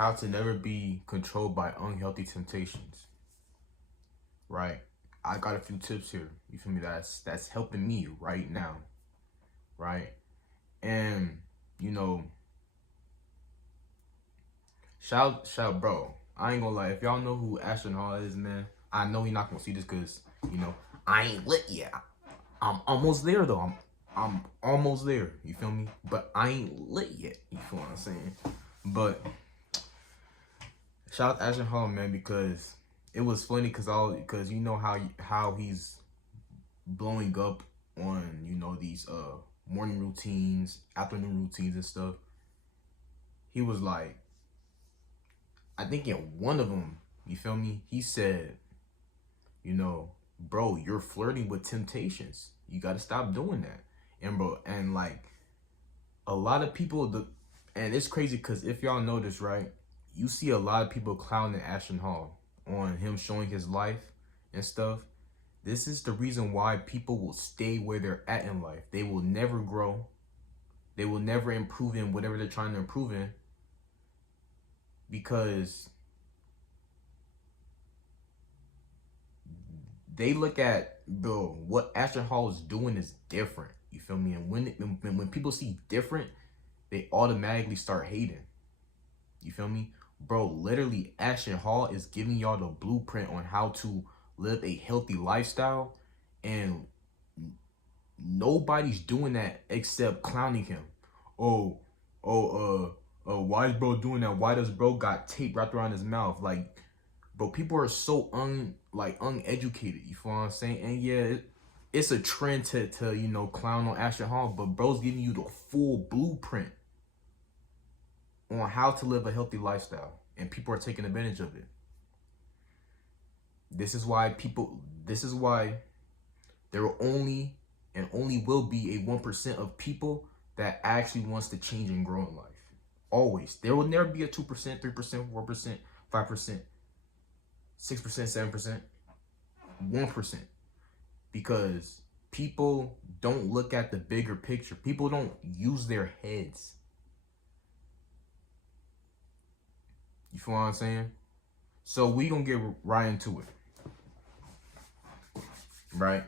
how to never be controlled by unhealthy temptations, right? I got a few tips here. You feel me? That's helping me right now, right? And you know, shout, bro. I ain't gonna lie. If y'all know who Ashton Hall is, man, I know you're not gonna see this because I ain't lit yet. I'm almost there though. I'm almost there. You feel me? But I ain't lit yet. You feel what I'm saying? But shout out to Ashton Hall, man, because it was funny because you know how he's blowing up on these morning routines, afternoon routines and stuff. He was like, I think in one of them, you feel me? He said, bro, you're flirting with temptations. You got to stop doing that. And bro, and like a lot of people, and it's crazy because if y'all notice, right, you see a lot of people clowning Ashton Hall on him showing his life and stuff. This is the reason why people will stay where they're at in life. They will never grow. They will never improve in whatever they're trying to improve in, because they look at what Ashton Hall is doing is different. You feel me? And when people see different, they automatically start hating. You feel me? Bro, literally Ashton Hall is giving y'all the blueprint on how to live a healthy lifestyle, and nobody's doing that except clowning him. Why is bro doing that? Why does bro got tape wrapped around his mouth? Like, bro, people are so uneducated. You feel what I'm saying? And yeah, it's a trend to clown on Ashton Hall, but bro's giving you the full blueprint on how to live a healthy lifestyle, and people are taking advantage of it. This is why there will only will be a 1% of people that actually wants to change and grow in life. Always. There will never be a 2%, 3%, 4%, 5%, 6%, 7%, 1%. Because people don't look at the bigger picture. People don't use their heads. You feel what I'm saying? So we gonna get right into it. Right?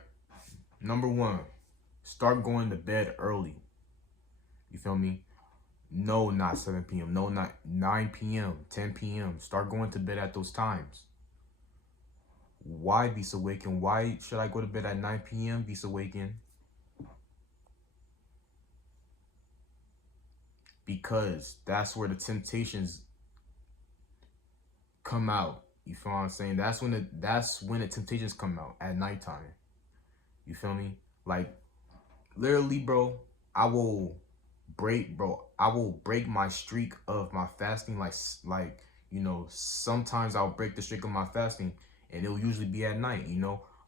Number 1, start going to bed early. You feel me? No, not 7 p.m. No, not 9 p.m., 10 p.m. Start going to bed at those times. Why be so awakened? Why should I go to bed at 9 p.m., be so awakened? Because that's where the temptations come out. You feel what I'm saying? That's when the temptations come out at nighttime. You feel me? Like, literally, bro, I will break my streak of my fasting. Sometimes I'll break the streak of my fasting, and it'll usually be at night.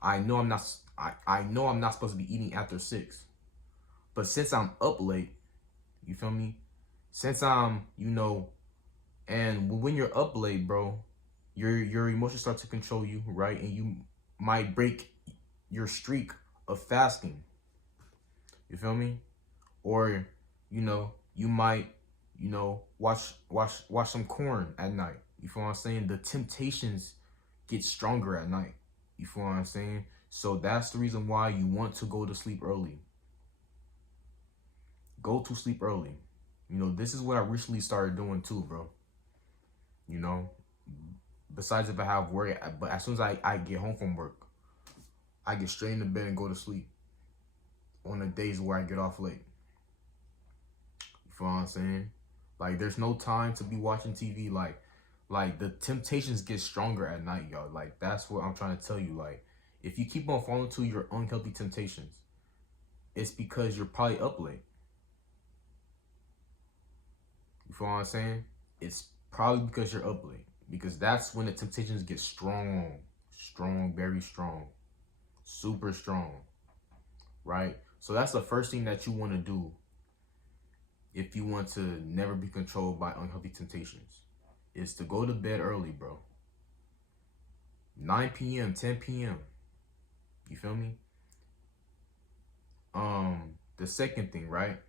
I know I'm not supposed to be eating after 6, but since I'm up late, you feel me? Since I'm, and when you're up late, bro, your emotions start to control you, right? And you might break your streak of fasting. You feel me? Or you might watch some corn at night. You feel what I'm saying? The temptations get stronger at night. You feel what I'm saying? So that's the reason why you want to go to sleep early. Go to sleep early. This is what I recently started doing too, bro. Besides if I have work, but as soon as I get home from work, I get straight into bed and go to sleep on the days where I get off late. You feel what I'm saying? Like, there's no time to be watching TV. Like the temptations get stronger at night, y'all. Like, that's what I'm trying to tell you. Like, if you keep on falling to your unhealthy temptations, it's because you're probably up late. You feel what I'm saying? It's probably because you're up late. Because that's when the temptations get strong, very strong, super strong, right? So that's the first thing that you want to do if you want to never be controlled by unhealthy temptations, is to go to bed early, bro. 9 p.m., 10 p.m. You feel me? The second thing, right?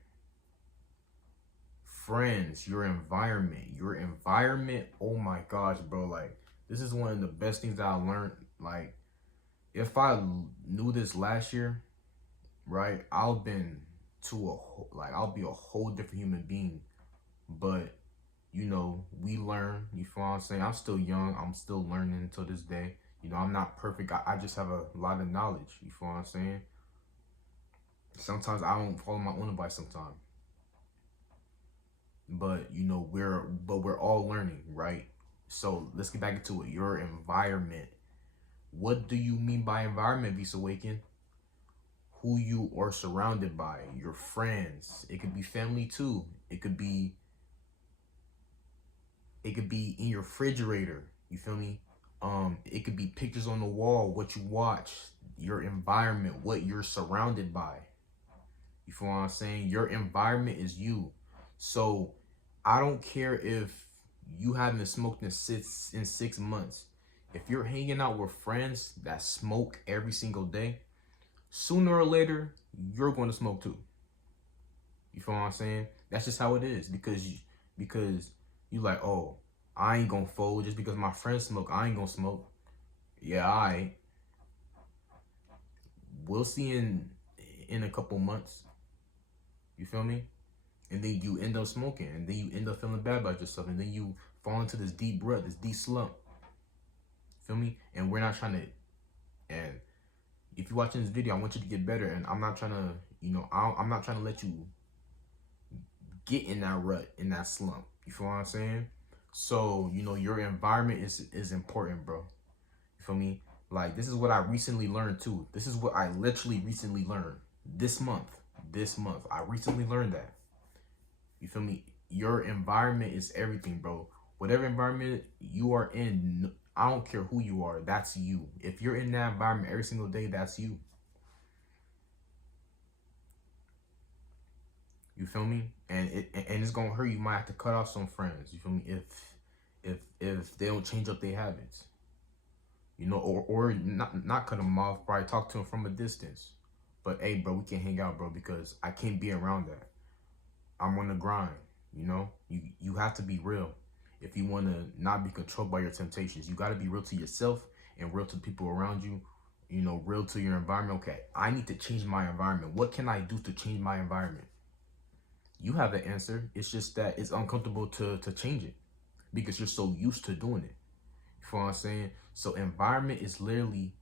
friends, your environment. Oh my gosh, bro. Like, this is one of the best things that I learned. Like, if I knew this last year, right, I'll be a whole different human being. But we learn. You feel what I'm saying? I'm still young. I'm still learning until this day. I'm not perfect. I just have a lot of knowledge. You feel what I'm saying? Sometimes I don't follow my own advice sometimes. But we're all learning, right? So let's get back into it. Your environment. What do you mean by environment, Visa Awaken? Who you are surrounded by, your friends. It could be family too. It could be in your refrigerator. You feel me? It could be pictures on the wall, what you watch, your environment, what you're surrounded by. You feel what I'm saying? Your environment is you. So I don't care if you haven't smoked in 6 months. If you're hanging out with friends that smoke every single day, sooner or later you're going to smoke too. You feel what I'm saying? That's just how it is, because you like, oh, I ain't gonna fold just because my friends smoke. I ain't gonna smoke. Yeah, we'll see in a couple months. You feel me? And then you end up smoking, and then you end up feeling bad about yourself, and then you fall into this deep rut, this deep slump. Feel me? And we're not trying to. And if you're watching this video, I want you to get better, and I'm not trying to, I'm not trying to let you get in that rut, in that slump. You feel what I'm saying? So, your environment is important, bro. You feel me? Like, this is what I recently learned too. This is what I literally recently learned this month. I recently learned that. You feel me? Your environment is everything, bro. Whatever environment you are in, I don't care who you are, that's you. If you're in that environment every single day, that's you. You feel me? And it's gonna hurt. You might have to cut off some friends. You feel me? If they don't change up their habits, or not cut them off. Probably talk to them from a distance. But hey, bro, we can't hang out, bro, because I can't be around that. I'm on the grind. You have to be real if you want to not be controlled by your temptations. You got to be real to yourself and real to the people around you. Real to your environment. Okay, I need to change my environment. What can I do to change my environment? You have the answer. It's just that it's uncomfortable to change it because you're so used to doing it. You feel what I'm saying? So environment is literally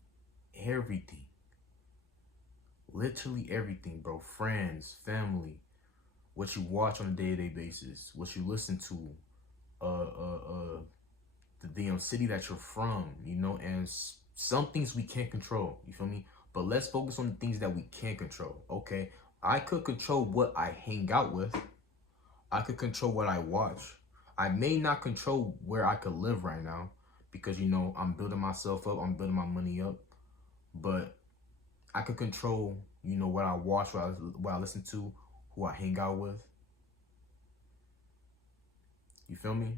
everything. Literally everything, bro. Friends, family, what you watch on a day-to-day basis, what you listen to, the city that you're from, and some things we can't control. You feel me? But let's focus on the things that we can control. Okay, I could control what I hang out with. I could control what I watch. I may not control where I could live right now because I'm building myself up. I'm building my money up. But I could control, what I watch, what I listen to, who I hang out with. You feel me?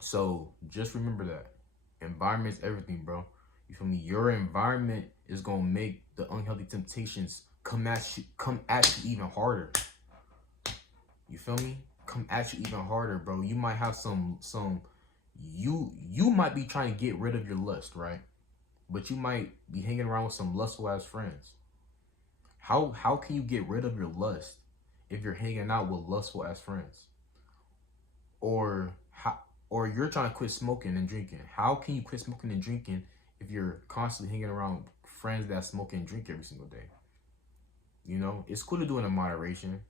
So just remember that environment is everything, bro. You feel me? Your environment is gonna make the unhealthy temptations come at you even harder. You feel me? Come at you even harder, bro. You might have you might be trying to get rid of your lust, right? But you might be hanging around with some lustful ass friends. How can you get rid of your lust if you're hanging out with lustful ass friends? Or you're trying to quit smoking and drinking. How can you quit smoking and drinking if you're constantly hanging around friends that smoke and drink every single day? It's cool to do it in moderation,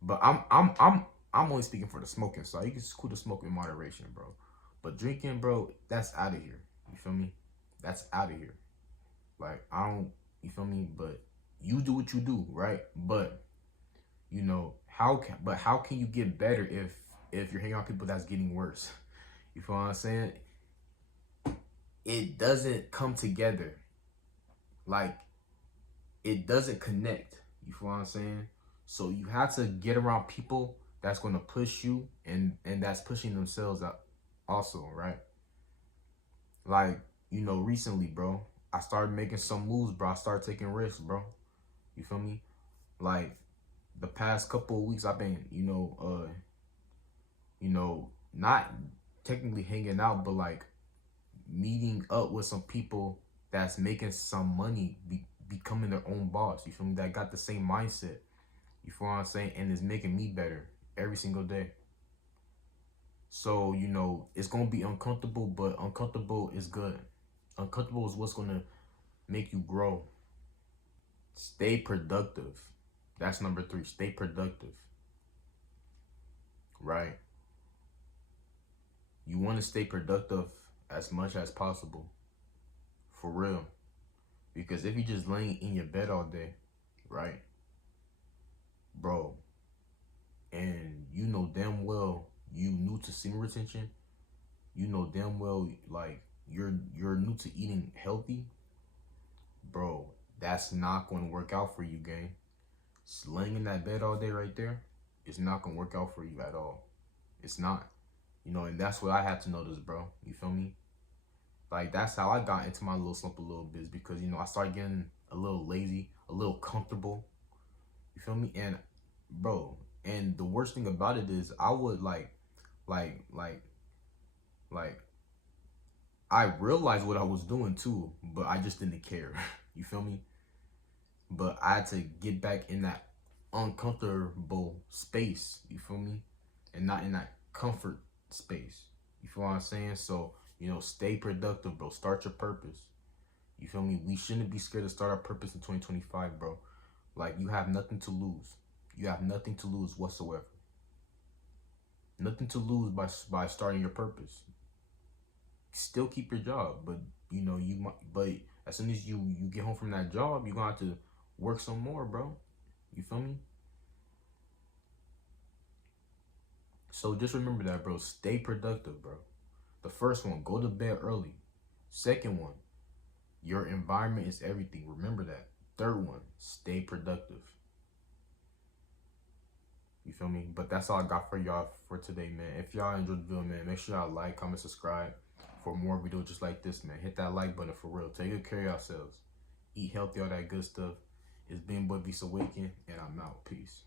But I'm only speaking for the smoking side. It's cool to smoke in moderation, bro. But drinking, bro, that's out of here. You feel me? That's out of here. Like, I don't, you feel me? But you do what you do, right? But how can you get better if you're hanging out with people that's getting worse? You feel what I'm saying? It doesn't come together. Like, it doesn't connect. You feel what I'm saying? So you have to get around people that's going to push you and that's pushing themselves up also, right? Like, recently, bro, I started making some moves, bro. I started taking risks, bro. You feel me? Like the past couple of weeks I've been, not technically hanging out, but like meeting up with some people that's making some money, becoming their own boss. You feel me? That got the same mindset. You feel what I'm saying? And is making me better every single day. So, it's gonna be uncomfortable, but uncomfortable is good. Uncomfortable is what's gonna make you grow. Stay productive. That's number 3. Stay productive. Right? You want to stay productive as much as possible. For real. Because if you just laying in your bed all day, right? Bro, and you know damn well you new to semen retention, you know damn well like you're new to eating healthy, bro, that's not going to work out for you, gang. Just laying in that bed all day right there, it's not going to work out for you at all. It's not. And that's what I had to notice, bro. You feel me? Like, that's how I got into my little slump a little bit, because, I started getting a little lazy, a little comfortable. You feel me? And, bro, and the worst thing about it is I would, like, I realized what I was doing, too, but I just didn't care. You feel me? But I had to get back in that uncomfortable space. You feel me? And not in that comfort space. You feel what I'm saying? So, stay productive, bro. Start your purpose. You feel me? We shouldn't be scared to start our purpose in 2025, bro. Like, you have nothing to lose. You have nothing to lose whatsoever. Nothing to lose by starting your purpose. Still keep your job, but but as soon as you get home from that job, you're gonna have to work some more, bro. You feel me? So just remember that, bro. Stay productive, bro. The first one, go to bed early. Second one, your environment is everything. Remember that. Third one, stay productive. You feel me? But that's all I got for y'all for today, man. If y'all enjoyed the video, man, make sure y'all like, comment, subscribe for more videos just like this, man. Hit that like button for real. Take good care of yourselves. Eat healthy, all that good stuff. It's been Boy Beast Awaken, and I'm out. Peace.